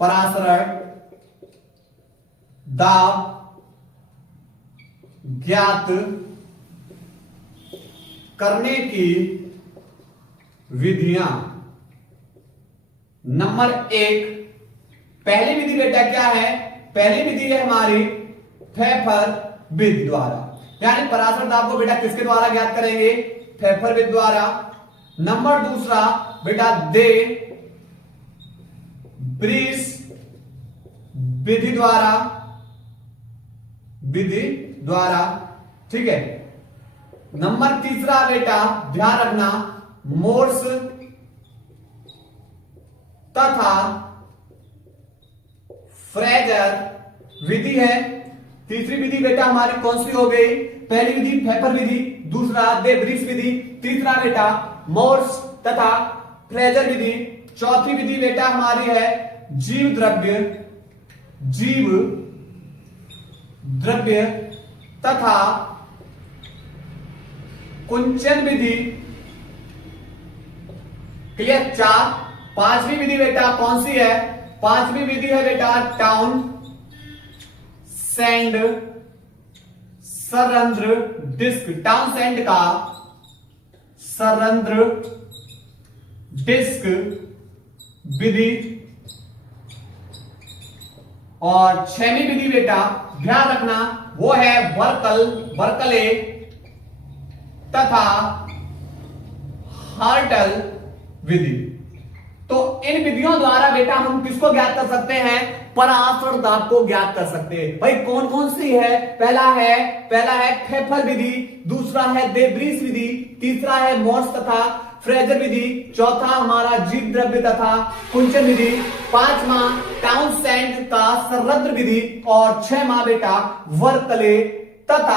परासरण दाब ज्ञात करने की विधियां। नंबर 1, पहली विधि बेटा क्या है? पहली विधि है हमारी फेफर विधि द्वारा, यानी परासरण दाब को बेटा किसके द्वारा ज्ञात करेंगे? फेफर विधि द्वारा। नंबर दूसरा बेटा दे ब्रीस विधि द्वारा, ठीक है। नंबर तीसरा बेटा ध्यान रखना, मोर्स तथा फ्रेजर विधि है। तीसरी विधि बेटा हमारी कौन सी हो गई? पहली विधि फेफर विधि, दूसरा दे ब्रीस विधि, तीसरा बेटा मोर्स तथा फ्रेजर विधि, चौथी विधि बेटा हमारी है जीव द्रव्य तथा कुंचन विधि। क्लियर? 4। पांचवी विधि बेटा कौन सी है? पांचवी विधि है बेटा टाउन सैंड सरंध्र डिस्क। टाउन सैंड का सरंध्र डिस्क विधि। और 6वीं विधि बेटा ध्यान रखना, वो है बर्कले तथा हार्टल विधि। तो इन विधियों द्वारा बेटा हम किसको ज्ञात कर सकते हैं? परासरण दाब को ज्ञात कर सकते हैं। भाई कौन कौन सी है? पहला है फेफर विधि, दूसरा है दे ब्रीस विधि, तीसरा है मोर्स तथा फ्रेजर विधि, चौथा हमारा जीव द्रव्य तथा कुंचन विधि, पांचवा टाउन सैंड का सरंध्र विधि और 6वां बेटा वर्कले तथा